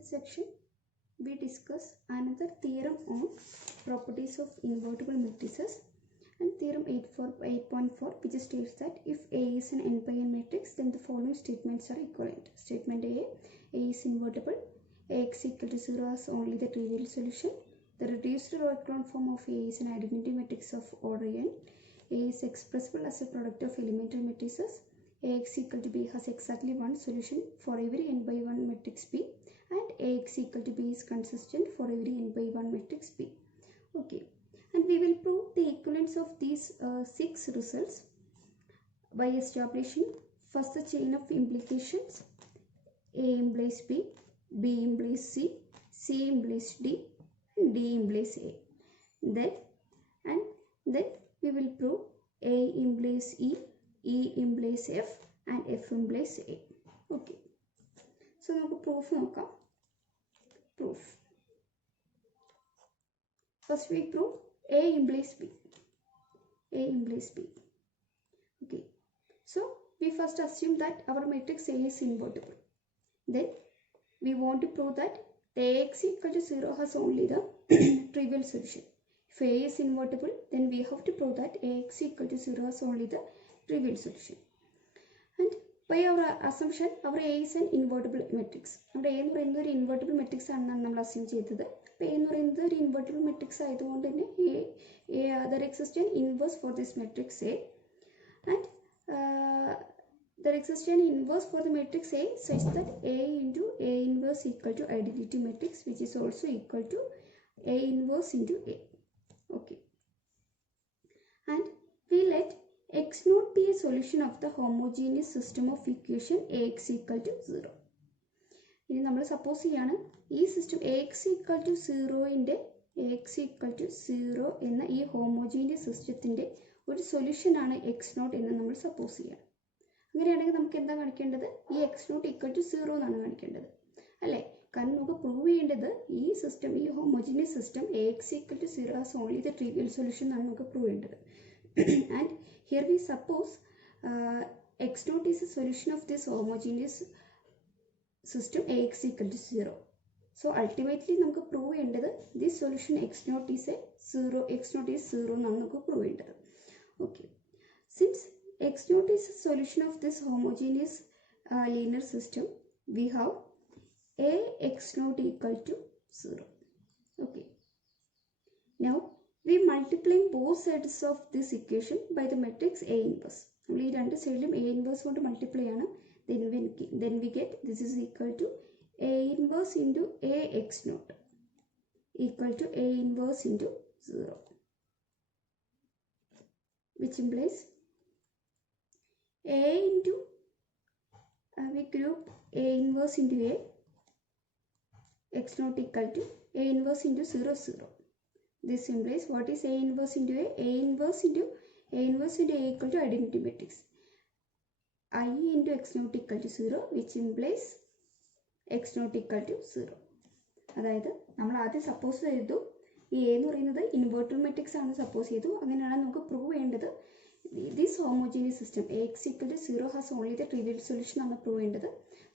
this section, we discuss another theorem on properties of invertible matrices, and theorem 8.4, which states that if A is an n by n matrix, then the following statements are equivalent. Statement A is invertible, Ax equal to 0 has only the trivial solution. The reduced row echelon form of A is an identity matrix of order n. A is expressible as a product of elementary matrices. Ax equal to b has exactly one solution for every n by 1 matrix B, and Ax equal to b is consistent for every n by 1 matrix B. Okay, and we will prove the equivalence of these 6 results by establishing first the chain of implications. A implies B, B implies C, C implies D, and D implies A. Then we will prove A implies E, E implies F, and F implies A. Okay. So we proof nokam. Proof. First we prove A implies B. A implies B. Okay. So we first assume that our matrix A is invertible. Then we want to prove that Ax equal to 0 has only the trivial solution. If A is invertible, then we have to prove that Ax equal to 0 has only the trivial solution. And by our assumption, our A is an invertible matrix. Our A is an invertible matrix and we assume that A is an invertible matrix. There exists an inverse for this matrix A, and there exists an inverse for the matrix A such that A into A inverse equal to identity matrix, which is also equal to A inverse into A. Okay. And we let X naught be a solution of the homogeneous system of equation Ax equal to 0. Ini nammal suppose cheyana ee system Ax equal to 0 inde Ax equal to 0 enna ee homogeneous systeminte oru solution aanu X naught ennu nammal suppose cheyana. അങ്ങനെയാണെങ്കിൽ നമുക്ക് എന്താ കാണിക്കേണ്ടത്? ഈ X not equal to 0 എന്നാണ് കാണിക്കേണ്ടത് അല്ലേ? കാരണം നമുക്ക് പ്രൂവ് ചെയ്യേണ്ടത് ഈ സിസ്റ്റം, ഈ homogeneous system x equal to 0 has only the trivial solution എന്നാണ് നമുക്ക് പ്രൂവ് ചെയ്യേണ്ടത്. And here we suppose x naught is a solution of this homogeneous system x equal to 0. So ultimately നമുക്ക് പ്രൂവ് ചെയ്യേണ്ടത് this solution x naught is 0 എന്നാണ് നമുക്ക് പ്രൂവ് ചെയ്യേണ്ടത്. Okay, since X naught is a solution of this homogeneous linear system, we have A X naught equal to 0. Okay. Now we multiply both sides of this equation by the matrix A inverse. We രണ്ട് സൈഡിലും A inverse കൊണ്ട് multiply ആണ്. Then we get this is equal to A inverse into A X naught equal to A inverse into 0, which implies A into we group A inverse into A, X naught equal to A inverse into 0, 0. This implies what is A inverse into A? A inverse into A equal to identity matrix. I into X naught equal to 0, which implies X naught equal to 0. അതായത് നമ്മൾ ആദ്യം സപ്പോസ് ചെയ്തു ഈ A എന്ന് പറയുന്നത് inverter matrix ആണ് സപ്പോസ് ചെയ്തു. അങ്ങനെയാണ് നമുക്ക് പ്രൂവ് ചെയ്യേണ്ടത് this homogeneous system Ax equal to 0 has only the trivial solution ആണ് പ്രൂവ് ചെയ്യേണ്ടത്.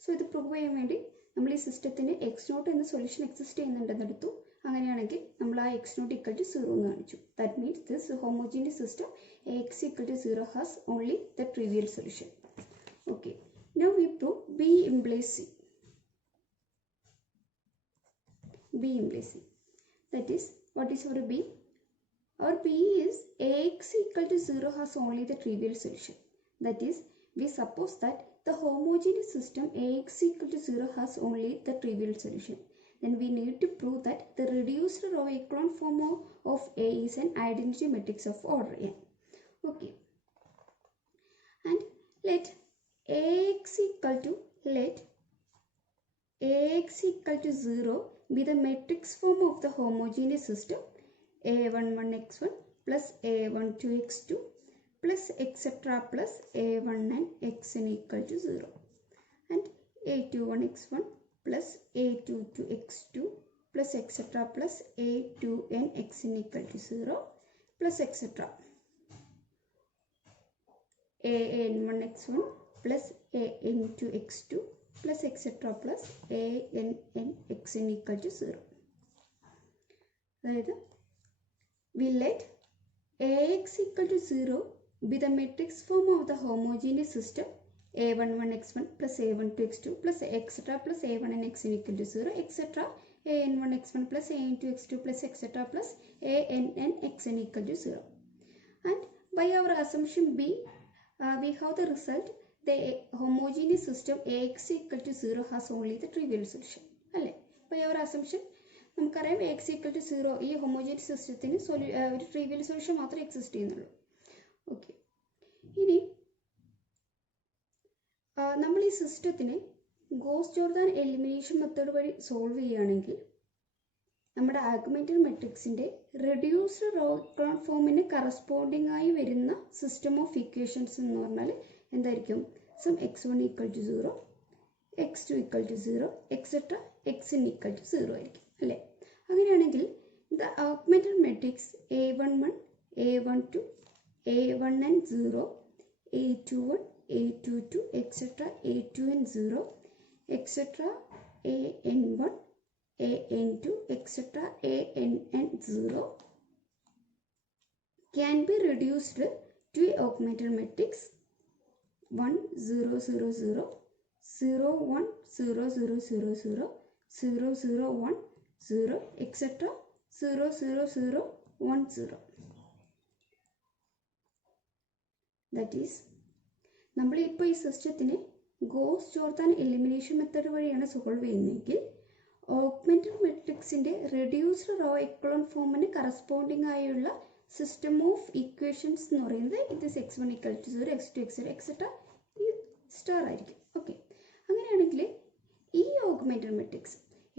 സോ ഇത് പ്രൂവ് ചെയ്യാൻ വേണ്ടി നമ്മൾ ഈ സിസ്റ്റത്തിന് എക്സ് നോട്ട് എന്ന സൊല്യൂഷൻ എക്സിസ്റ്റ് ചെയ്യുന്നുണ്ടെന്ന് എടുത്തു. അങ്ങനെയാണെങ്കിൽ നമ്മൾ ആ എക്സ് നോട്ട് ഈക്വൽ ടു 0 എന്ന് കാണിച്ചു. That means this homogeneous system Ax equal to 0 has only the trivial solution. Okay, now we prove B implies C. B implies C. That is, what is our B? Our B is Ax equal to 0 has only the trivial solution. That is, we suppose that the homogeneous system Ax equal to 0 has only the trivial solution. Then we need to prove that the reduced row echelon form of A is an identity matrix of order n. Okay. And let Ax equal to 0 be the matrix form of the homogeneous system A11x1 plus A12x2 plus etc. plus A1n xn equal to 0, and A21x1 plus A22x2 plus etc. plus A2n xn equal to 0 plus etc. An1x1 plus An2x2 plus etc. plus Ann xn equal to 0. അതായത് we let ax equal to 0 be the matrix form of the homogeneous system a11 x1 plus a12 x2 plus etc plus a1n xn equal to 0 etc an1 x1 plus an2 x2 plus etc plus ann xn equal to 0. And by our assumption b, we have the result the homogeneous system ax equal to 0 has only the trivial solution. അല്ലേ? by our assumption നമുക്കറിയാം x equal to 0 ഈ homogeneous സിസ്റ്റത്തിന് ഒരു trivial solution മാത്രമേ exist ചെയ്യുന്നുള്ളൂ. Okay, ഇനി നമ്മൾ ഈ സിസ്റ്റത്തിനെ ഗോസ് ജോർദാൻ എലിമിനേഷൻ മെത്തേഡ് വഴി സോൾവ് ചെയ്യുകയാണെങ്കിൽ നമ്മുടെ ആർഗ്യുമെന്റൽ മെട്രിക്സിൻ്റെ റെഡ്യൂസ്ഡ് റോ എക്കലോൺ ഫോമിന് കറസ്പോണ്ടിങ് ആയി വരുന്ന സിസ്റ്റം ഓഫ് ഇക്വേഷൻസ് എന്ന് പറഞ്ഞാൽ എന്തായിരിക്കും? Some x1 equal to 0, x2 equal to 0, etcetera xn equal to 0 ആയിരിക്കും അല്ലേ? അങ്ങനെയാണെങ്കിൽ the augmented matrix a11, a12, a1n 0, a21, a22, etc. a2n 0, etc. an1, an2, etc. ann 0 can be reduced to a augmented matrix 1 0 0 0, 0 1 0 0 0 0, 0 0 1 0, etc. 0 0 0 1 0. That is നമ്മളിപ്പോൾ ഈ സിസ്റ്റത്തിനെ Gauss Jordan elimination method വഴിയാണ് solve ചെയ്യുന്നതെങ്കിൽ augmented മെട്രിക്സിൻ്റെ reduced row echelon ഫോമിന് corresponding ആയുള്ള system of equations എന്ന് പറയുന്നത് ഇത് x1 equal to 0, x2 x0 etcetera ഈ സ്റ്റാർ ആയിരിക്കും. ഓക്കെ, അങ്ങനെയാണെങ്കിൽ ഈ augmented matrix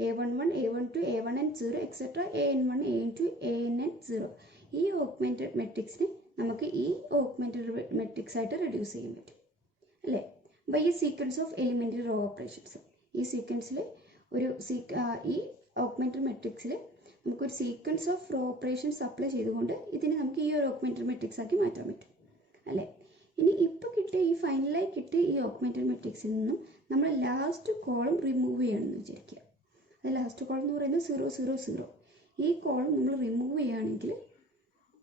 a11, a12, a1n 0, etc. an1, an2, ann 0 ഈ ഓഗ്മെന്റഡ് മെട്രിക്സിനെ നമുക്ക് ഈ ഓഗ്മെന്റഡ് മെട്രിക്സ് ആയിട്ട് റെഡ്യൂസ് ചെയ്യാൻ പറ്റും അല്ലേ? ബൈ ഈ sequence of elementary raw operations. ഈ സീക്വൻസിൽ ഒരു ഈ ഓഗ്മെന്റഡ് മെട്രിക്സിൽ നമുക്കൊരു sequence of raw operations apply ചെയ്തുകൊണ്ട് ഇതിനെ നമുക്ക് ഈ ഒരു ഓഗ്മെന്റഡ് മെട്രിക്സ് ആക്കി മാറ്റാൻ പറ്റും അല്ലേ? ഇനി ഇപ്പോൾ കിട്ടിയ ഈ ഫൈനലായി കിട്ടിയ ഈ ഓഗ്മെന്റഡ് മെട്രിക്സിൽ നിന്നും നമ്മൾ ലാസ്റ്റ് കോളം റിമൂവ് ചെയ്യണമെന്ന് വിചാരിക്കുക. അത് ലാസ്റ്റ് കോളം എന്ന് പറയുന്നത് 0 0 0. ഈ കോളം നമ്മൾ റിമൂവ് ചെയ്യുകയാണെങ്കിൽ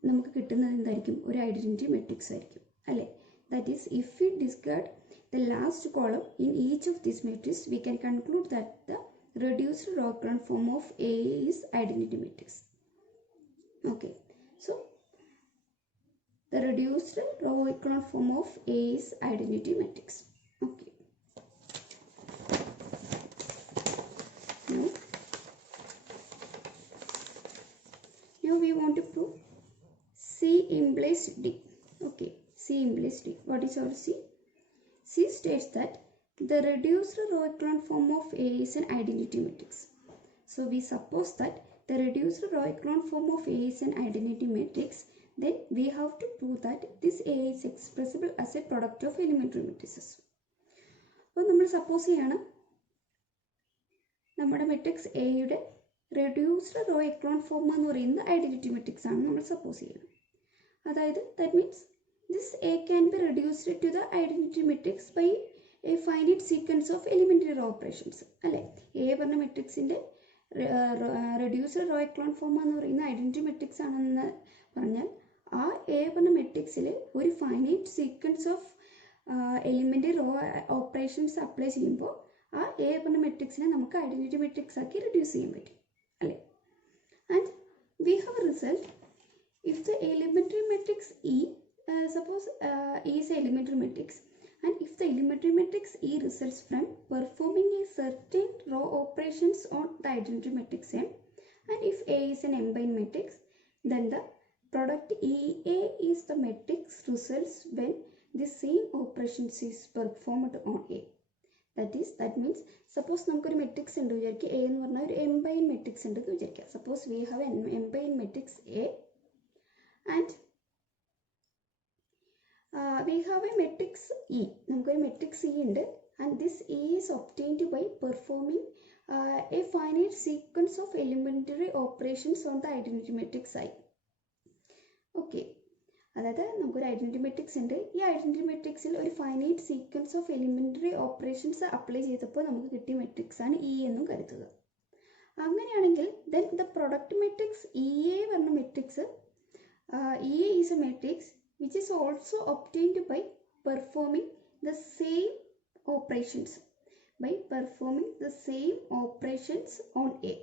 നമുക്ക് കിട്ടുന്നത് എന്തായിരിക്കും? ഒരു ഐഡൻറ്റിറ്റി മെട്രിക്സ് ആയിരിക്കും അല്ലേ? That is if we discard the last column in each of this matrix we can conclude that the reduced row echelon form of A is identity matrix. Okay, so the reduced row echelon form of A is identity matrix. Okay, now we want to prove C implies D. Okay, C implies D. What is our C? C states that the reduced row echelon form of A is an identity matrix. So we suppose that the reduced row echelon form of A is an identity matrix. Then we have to prove that this A is expressible as a product of elementary matrices. അപ്പോൾ നമ്മൾ സപ്പോസ് ചെയ്യാണ് നമ്മുടെ മെട്രിക്സ് എയുടെ reduced row echelon form എന്ന് പറയുന്നത് identity matrix ആണ് നമ്മൾ suppose ചെയ്യുന്നത്. അതായത് that means this A can be reduced to the identity matrix by a finite sequence of elementary row operations അല്ലേ? എ പറഞ്ഞ മെട്രിക്സിൻ്റെ റെഡ്യൂസ്ഡ് റോ എക്ലോൺ ഫോം എന്ന് പറയുന്ന ഐഡൻറ്റിറ്റി മെട്രിക്സ് ആണെന്ന് പറഞ്ഞാൽ ആ എ പറഞ്ഞ മെട്രിക്സിൽ ഒരു finite sequence of elementary row operations apply ചെയ്യുമ്പോൾ ആ എ പറഞ്ഞ മെട്രിക്സിനെ നമുക്ക് ഐഡൻറ്റിറ്റി മെട്രിക്സ് ആക്കി റെഡ്യൂസ് ചെയ്യാൻ പറ്റും അല്ലേ? And we have A result if the elementary matrix E suppose E is A elementary matrix. And if the elementary matrix E results from performing a certain row operations on the identity matrix M, and if A is an M-bind matrix, then the product EA is the matrix results when the same operations is performed on A. That means suppose നമുക്കൊരു മെട്രിക്സ് ഉണ്ട് വിചാരിക്കുക, എ എന്ന് പറഞ്ഞാൽ ഒരു M-bind matrix ഉണ്ട് എന്ന് വിചാരിക്കുക. Suppose we have n M-bind matrix A and we have a matrix E. നമുക്കൊരു മെട്രിക്സ് ഇ ഉണ്ട് and this E is obtained by performing a finite sequence of elementary operations on the identity matrix I. Okay, അതായത് നമുക്കൊരു identity matrix ഉണ്ട്. ഈ identity മെട്രിക്സിൽ ഒരു finite sequence of elementary operations apply ചെയ്തപ്പോൾ നമുക്ക് കിട്ടിയ മെട്രിക്സ് ആണ് ഇ എന്നും കരുതുക. അങ്ങനെയാണെങ്കിൽ then the product matrix EA പറഞ്ഞ matrix EA is a matrix which is also obtained by performing the same operations on A.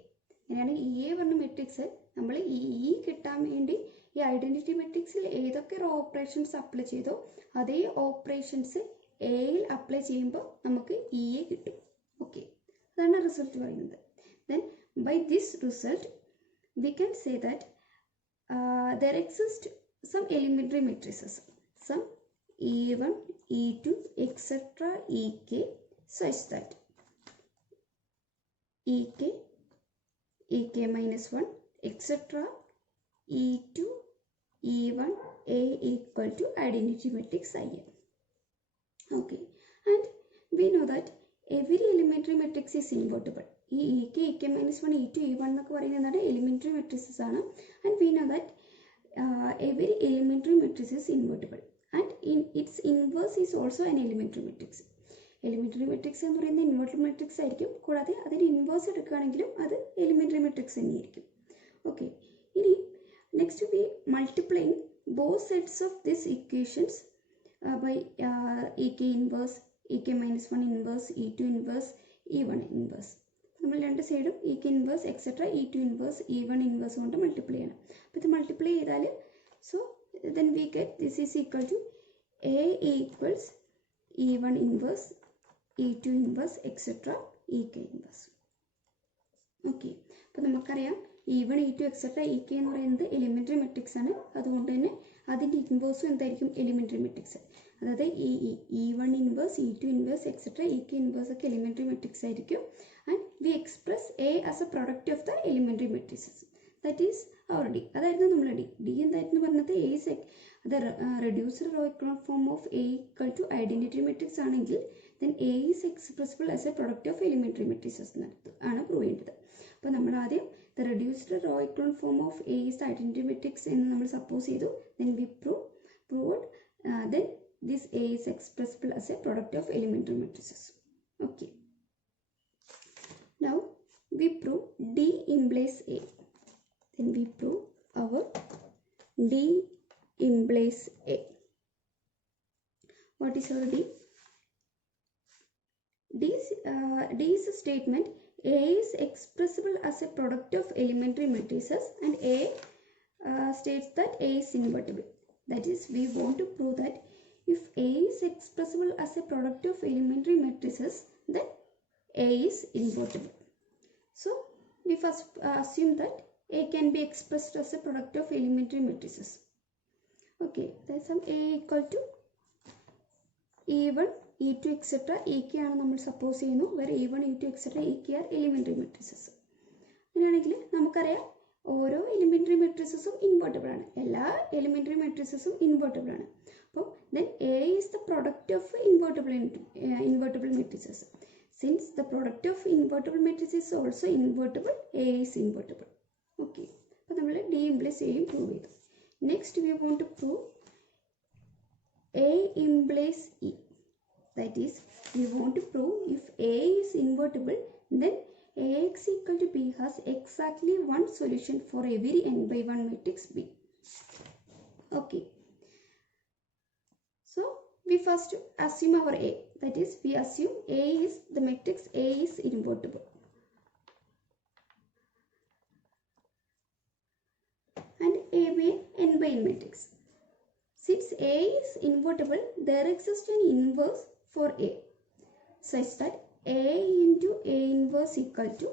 അങ്ങനെയാണെങ്കിൽ EA പറഞ്ഞ മെട്രിക്സ് നമ്മൾ ഈ കിട്ടാൻ വേണ്ടി ഈ ഐഡൻറ്റിറ്റി മെട്രിക്സിൽ ഏതൊക്കെ ഓപ്പറേഷൻസ് അപ്ലൈ ചെയ്തോ അതേ ഓപ്പറേഷൻസ് എയിൽ അപ്ലൈ ചെയ്യുമ്പോൾ നമുക്ക് EA കിട്ടും. ഓക്കെ, അതാണ് റിസൾട്ട് പറയുന്നത്. Then by this result we can say that there exist some elementary matrices, some E1, E2, etc. EK, such that EK minus 1, etc. E2, E1, A equal to identity matrix IN. Okay, and we know that every elementary matrix is invertible. EK minus 1, E2, E1 എന്നൊക്കെ പറയുന്നത് elementary matrices ആണ്. And we know that every elementary matrix is invertible. And its inverse is also an elementary matrix. Elementary matrix എന്ന് പറയുന്നത് invertible matrix ആയിരിക്കും. കൂടാതെ അതിന് ഇൻവേഴ്സ് എടുക്കുകയാണെങ്കിലും അത് elementary matrix തന്നെയായിരിക്കും. ഓക്കെ, ഇനി next we multiplying both sides of these equations by EK inverse, EK minus 1 inverse, E2 inverse, E1 inverse. നമ്മൾ രണ്ട് സൈഡും EK inverse, etc. E2 inverse, E1 inverse കൊണ്ട് മൾട്ടിപ്ലൈ ചെയ്യണം. അപ്പോൾ ഇത് മൾട്ടിപ്ലൈ ചെയ്താൽ so then we get this is equal to A equals E1 inverse, E2 inverse, etc. EK inverse. Okay, അപ്പോൾ നമുക്കറിയാം E1, E2, etc. EK എന്ന് പറയുന്നത് എലിമെൻ്ററി മെട്രിക്സ് ആണ്. അതുകൊണ്ട് തന്നെ അതിൻ്റെ ഇൻവേഴ്സും എന്തായിരിക്കും? Elementary matrix. അതായത് E1 inverse, E2 inverse, etc. EK inverse ഒക്കെ എലിമെൻ്ററി മെട്രിക്സ് ആയിരിക്കും. And we express A as a product of the elementary matrices. That is our D. അതായിരുന്നു നമ്മൾ ഡി എന്തായിരുന്നു പറഞ്ഞത്? A is അത് reduced row echelon form of A equal to identity matrix ആണെങ്കിൽ then A is expressible as a product of elementary matrices ആണ് പ്രൂവ് ചെയ്യേണ്ടത്. അപ്പോൾ നമ്മൾ ആദ്യം the reduced row echelon form of A is the identity matrix എന്ന് നമ്മൾ സപ്പോസ് ചെയ്തു. then we proved then this A is expressible as a product of elementary matrices. Okay, now we prove D implies A. then we prove our D implies A. What is our D? D is a statement A is expressible as a product of elementary matrices and A states that A is invertible. That is, we want to prove that if A is expressible as a product of elementary matrices, then A is invertible. So, we first assume that A can be expressed as a product of elementary matrices. Okay, there is some A equal to E1, E2, etc. EK ആണ് നമ്മൾ സപ്പോസ് ചെയ്യുന്നു. വേറെ E1, E2, etc. EK are elementary matrices. അങ്ങനെയാണെങ്കിൽ നമുക്കറിയാം ഓരോ എലിമെൻ്ററി മെട്രിസസും ഇൻവേർട്ടിബിൾ ആണ്. എല്ലാ എലിമെൻ്ററി മെട്രിസസും ഇൻവേർട്ടിബിൾ ആണ്. അപ്പോൾ then A is the product of invertible matrices. Since the product of invertible matrix is also invertible, A is invertible. Okay, അപ്പോൾ നമ്മൾ D implies A പ്രൂവ് ചെയ്തു. Next we want to prove A implies E. That is, we want to prove if A is invertible, then Ax equal to B has exactly one solution for every n by 1 matrix B. Okay. So, we first assume our A. That is, we assume A is the matrix A is invertible. And A be n by n matrix. Since A is invertible, there exists an inverse for A such that A into A inverse equal to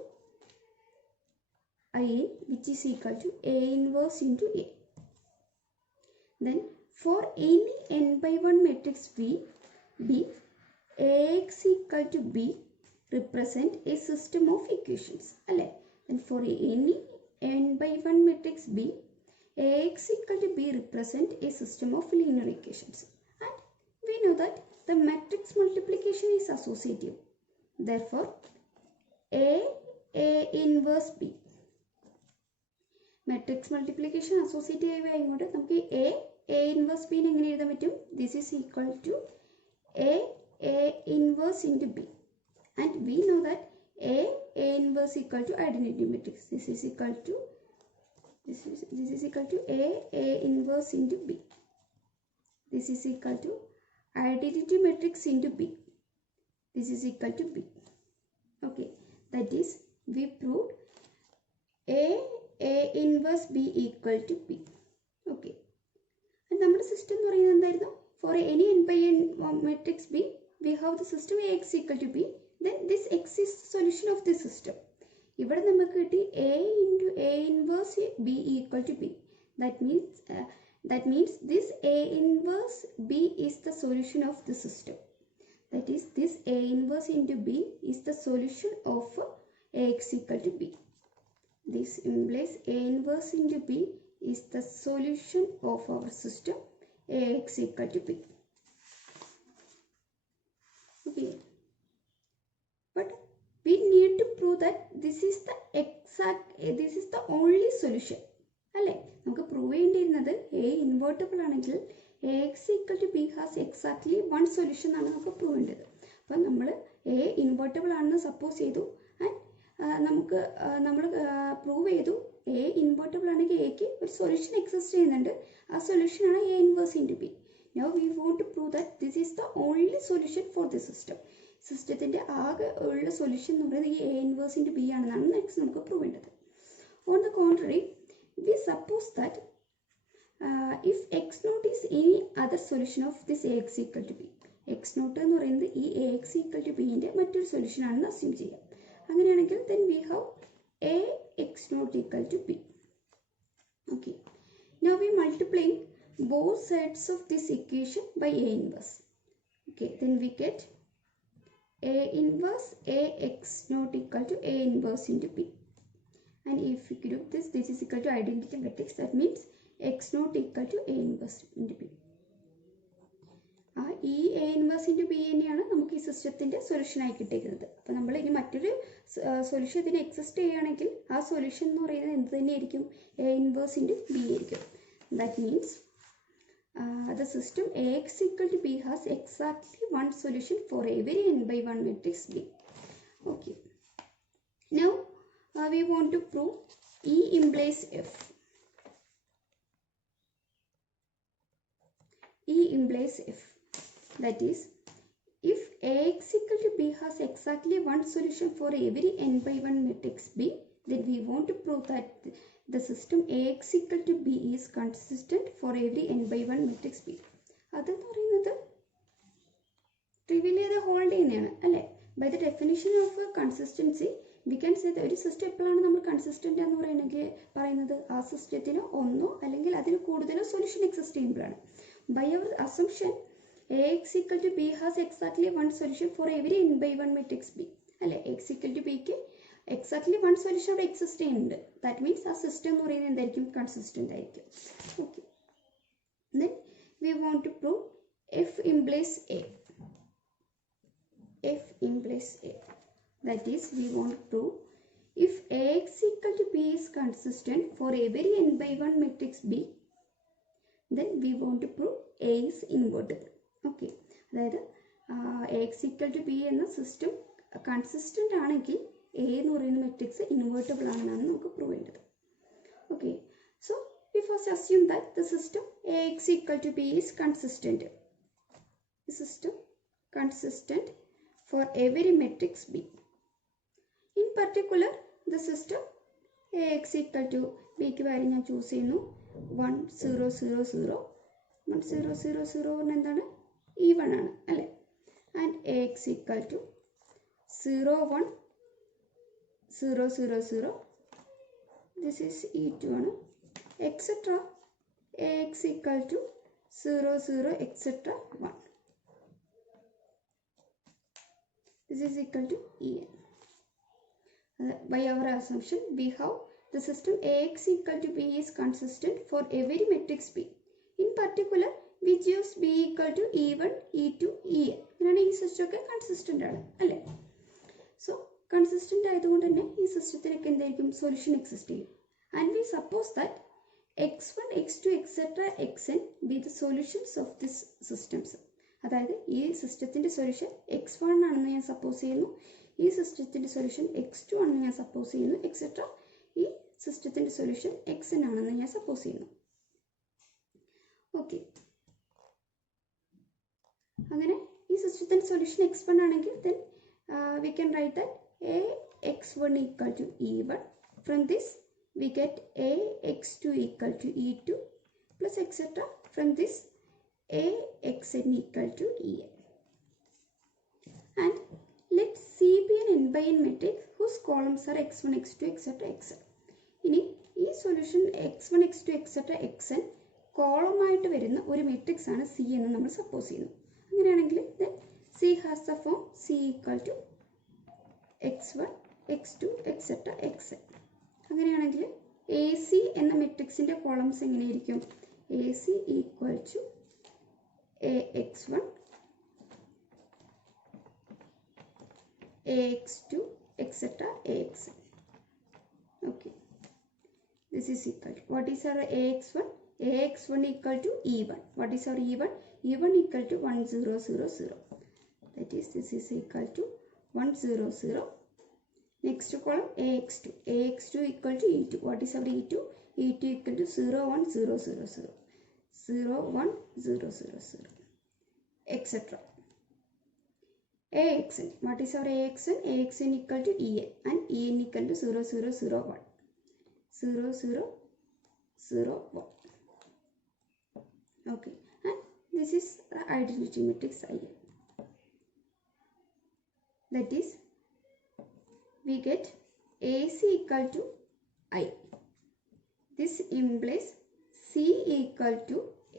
IN, which is equal to A inverse into A. Then for any n by 1 matrix B, Ax equal to B represent a system of equations. Then for any n by 1 matrix B, Ax equal to B represent a system of linear equations. And we know that the matrix multiplication is associative. Therefore, A inverse B. Matrix multiplication associative ആയതുകൊണ്ട് നമുക്ക് A inverse B എങ്ങനെ എഴുതാൻ പറ്റും? This is equal to A inverse into B. And we know that A inverse equal to identity matrix. This is equal to A inverse into B. This is equal to identity matrix into B. This is equal to B. Okay, that is we proved A inverse B equal to B. Okay, and our system for any n by n matrix B, we have the system Ax equal to B. Then this X is the solution of this system. Here A into A inverse B equal to B. That means this A inverse B is the solution of the system. That is, this A inverse into B is the solution of Ax equal to B. This implies A inverse into B is the solution of our system Ax equal to B. Okay. But we need to prove that this is the only solution. We prove A invertible anengil Ax equal to B has exactly one solution. Prove A invertible and suppose and prove A invertible and A solution exists. A solution is A inverse into B. Now we want to prove that this is the only solution for the system. System solution is A inverse into B. Next, we prove it. On the contrary, we suppose that if x naught is any other solution of this Ax equal to B, x naught is Ax equal to B in the solution assume. Then we have Ax naught equal to B. Okay. Now we multiply both sides of this equation by A inverse. Okay. Then we get A inverse Ax naught equal to A inverse into B. And if we group this is equal to identity matrix. That means x naught equal to A inverse into B. A inverse into B is the system solution. Now, we have solution exist a solution A inverse into B. That means the system Ax equal to B has exactly one solution for every n by 1 matrix B. Okay. Now we want to prove E implies F. E implies F. That is, if Ax equal to B has exactly one solution for every n by 1 matrix B, then we want to prove that the system Ax equal to B is consistent for every n by 1 matrix B. That is trivially the whole day. By the definition of consistency, we can say that a system is consistent. A system is solution existing. By our assumption, Ax equal to B has exactly one solution for every n by 1 matrix B. X equal to B exactly one solution existing. That means our system is consistent. Okay. Then we want to prove F implies A. F implies A. That is, we want to prove if Ax equal to B is consistent for every n by 1 matrix B, then we want to prove A is invertible. Okay. That is, Ax equal to B in the system consistent anengil A matrix invertible prove. Okay. So we first assume that the system Ax equal to B is consistent. The system consistent for every matrix B. In particular, the system Ax equal to B value choose 1 0 0 0 1 0 0 0 even and Ax equal to 0 1 0 0 0. This is E2 etc. Ax equal to 0 0 etc. 1. This is equal to En. By our assumption, we have the system Ax equal to B is consistent for every matrix B. In particular, we choose B equal to E1, E2, En. This system is consistent. So, consistent is the system solution existing. And we suppose that x1, x2, etc. xn be the solutions of this systems. That is, this system solution x1 is suppose ഈ സിസ്റ്റത്തിൻ്റെ solution x2 ആണെന്ന് ഞാൻ സപ്പോസ് ചെയ്യുന്നു, എക്സെട്ര ഈ സിസ്റ്റത്തിൻ്റെ solution xn ആണെന്ന് ഞാൻ സപ്പോസ് ചെയ്യുന്നു. ഓക്കെ, അങ്ങനെ ഈ സിസ്റ്റത്തിൻ്റെ സൊല്യൂഷൻ x1 ആണെങ്കിൽ then we can write that ax1 equal to e1. From this we get ax2 equal to e2 plus etc. From this axn equal to en. And let C be an n by n matrix whose columns are x1, x2, etc. xn. ഇനി ഈ solution x1, x2, etc. xn കോളമായിട്ട് വരുന്ന ഒരു മെട്രിക്സ് ആണ് C എന്ന് നമ്മൾ സപ്പോസ് ചെയ്യുന്നു. അങ്ങനെയാണെങ്കിൽ then C has the form C equal to x1, x2, etc. xn. അങ്ങനെയാണെങ്കിൽ എ സി എന്ന മെട്രിക്സിൻ്റെ കോളംസ് എങ്ങനെയായിരിക്കും? A C equal to A x one, A x two, etcetera A x n. Okay, this is equal to what is our A x one? A x one equal to e one. What is our e one? E one equal to 1 0 0 0. That is, this is equal to 1 0 0. Next column ax2. ax2 equal to e2. What is our e2? e2 equal to 0 1 0 0 0. 0 1 0 0 0. Etc. axn. What is our axn? axn equal to en. And en equal to 0 0 0 1. 0 0 0 1. Okay. And this is the identity matrix IN. That is, we get AC equal to I. This implies C equal to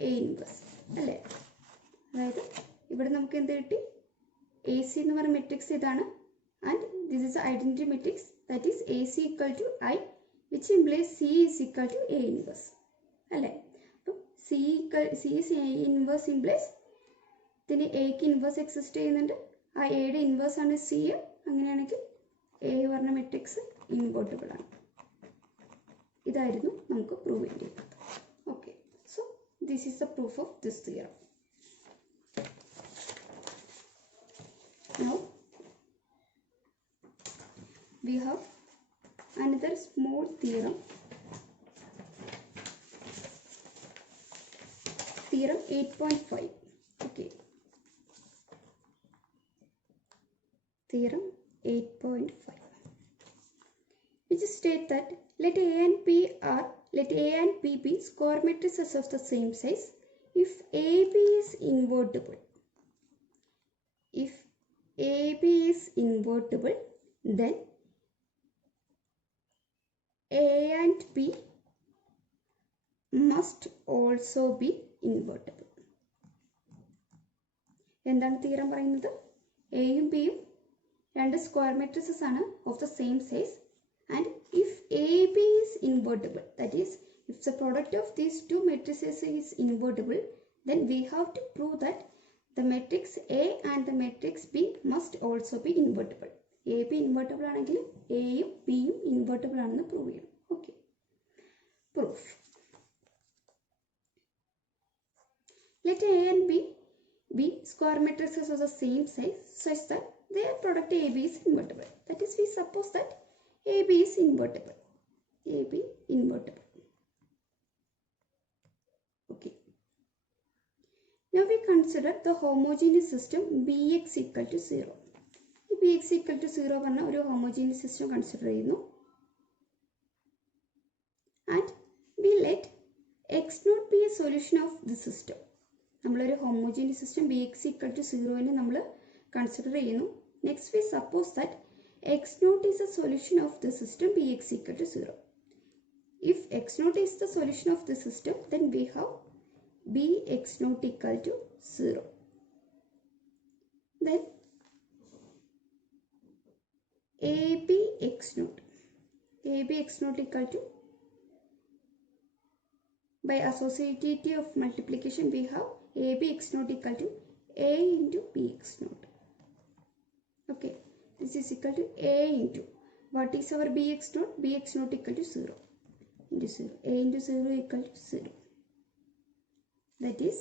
A inverse. അല്ലേ? അതായത് ഇവിടെ നമുക്ക് എന്ത് കിട്ടി? AC എന്ന് പറയുന്ന മെട്രിക്സ് ഇതാണ്. And this is the identity matrix. That is AC equal to I, which implies C is equal to A inverse. അല്ലേ? അപ്പം C is A inverse implies ഇതിന് Aക്ക് ഇൻവേഴ്സ് എക്സിസ്റ്റ് ചെയ്യുന്നുണ്ട്. ആ എയുടെ ഇൻവേഴ്സ് ആണ് സി. അങ്ങനെയാണെങ്കിൽ എ പറഞ്ഞ മെട്രിക്സ് ഇൻവേർട്ടിബിൾ ആണ്. ഇതായിരുന്നു നമുക്ക് പ്രൂവ് ചെയ്യേണ്ടത്. Okay, so this is the proof of this theorem. Now we have another small theorem, theorem 8.5. okay, theorem 8.5, which states that let A and B be square matrices of the same size if AB is invertible. If AB is invertible, then A and B must also be invertible. എന്താണ് തിയറം പറയുന്നത്? എയും ബിയും രണ്ട് square matrices ആണ് of the same size. And if A B is invertible, that is if the product of these two matrices is invertible, then we have to prove that the matrix A and the matrix B must also be invertible. A B invertible ആണെങ്കിൽ എയും ബിയും ഇൻവേർട്ടിബിൾ ആണെന്ന് പ്രൂവ് ചെയ്യണം. Okay, proof. Let A and B be square matrices of the same size such that their product AB is invertible. That is, we suppose that AB is invertible. AB invertible. Okay. Now we consider the homogeneous system Bx equal to 0. Bx equal to 0 പറഞ്ഞ ഒരു homogeneous system consider ചെയ്യുന്നു. And we let x not be a solution of the system. നമ്മളൊരു homogeneous system Bx equal to 0 നമ്മൾ കൺസിഡർ ചെയ്യുന്നു. Next we suppose that x naught is a solution of the system Bx equal to 0. If x naught is the solution of the system, then we have Bx naught equal to 0. Then AB x naught equal to, by associativity of multiplication, we have AB x naught equal to A into Bx naught. Okay, this is equal to A into, what is our Bx naught? Bx naught equal to 0 into 0. A into 0 equal to 0. That is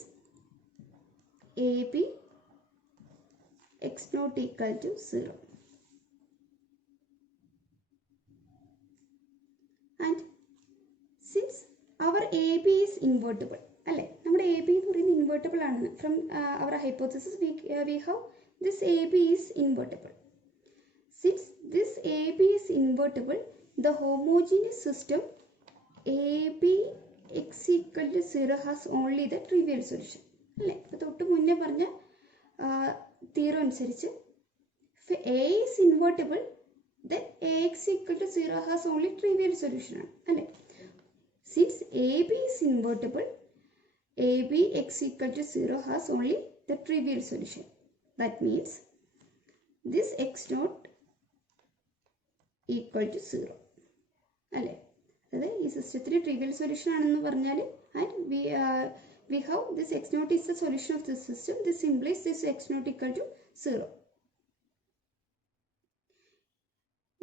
AB x naught equal to 0. Our A B is invertible അല്ലേ, നമ്മുടെ A B എന്ന് പറയുന്നത് invertible ആണെന്ന്. From our hypothesis we have this A B is invertible. Since this A B is invertible, the homogeneous system A B x equal to 0 has only the trivial solution അല്ലേ. അപ്പോൾ തൊട്ട് മുന്നേ പറഞ്ഞ തിയറം അനുസരിച്ച് if A is invertible, then Ax equal to 0 has only trivial solution ആണ്. Since AB is invertible, AB x equal to 0 has only the trivial solution. That means this x naught equal to 0 അല്ലേ. അതായത് ഈ സിസ്റ്റത്തിന് trivial solution ആണെന്ന് പറഞ്ഞാൽ and we have this x naught is the solution of this system. This implies this x naught equal to 0.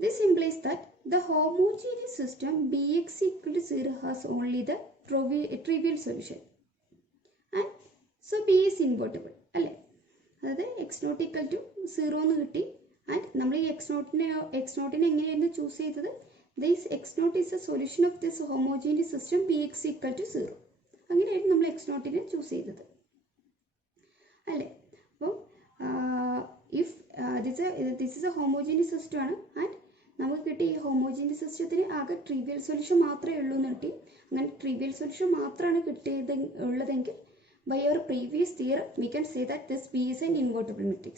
This implies that the homogeneous system Bx equal to 0 has only the trivial solution. And so B is invertible. അല്ലേ, അതായത് X not equal to 0 എന്ന് കിട്ടി. ആൻഡ് നമ്മൾ ഈ എക്സ് നോട്ടിനെ എങ്ങനെയായിരുന്നു choose ചെയ്തത്? This x naught is a solution of this homogeneous system B x equal to 0. അങ്ങനെയായിരുന്നു നമ്മൾ എക്സ് നോട്ടിനെ ചൂസ് ചെയ്തത് അല്ലേ. അപ്പം if this is a homogeneous system ആണ് ആൻഡ് നമുക്ക് കിട്ടി ഈ ഹോമോജീനിയസ് സിസ്റ്റത്തിന് ആകെ ട്രിവിയൽ സൊല്യൂഷൻ മാത്രമേ ഉള്ളൂ എന്ന് കിട്ടി. അങ്ങനെ ട്രിവിയൽ സൊല്യൂഷൻ മാത്രമാണ് ഉള്ളതെങ്കിൽ by our previous theorem we can say that this B is an invertible matrix.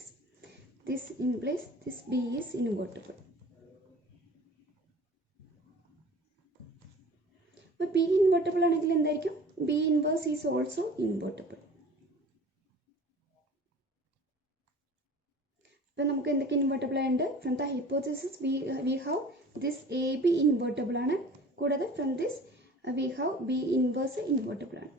This implies this B is invertible. അപ്പോൾ B invertible ആണെങ്കിൽ എന്തായിരിക്കും? B inverse is also invertible. അപ്പോൾ നമുക്ക് എന്തൊക്കെ ഇൻവെർട്ടിബിൾ ആയിട്ട് from the hypothesis we have this A B invertible ആണ്. കൂടാതെ from this we have be inverse invertible ആണ്.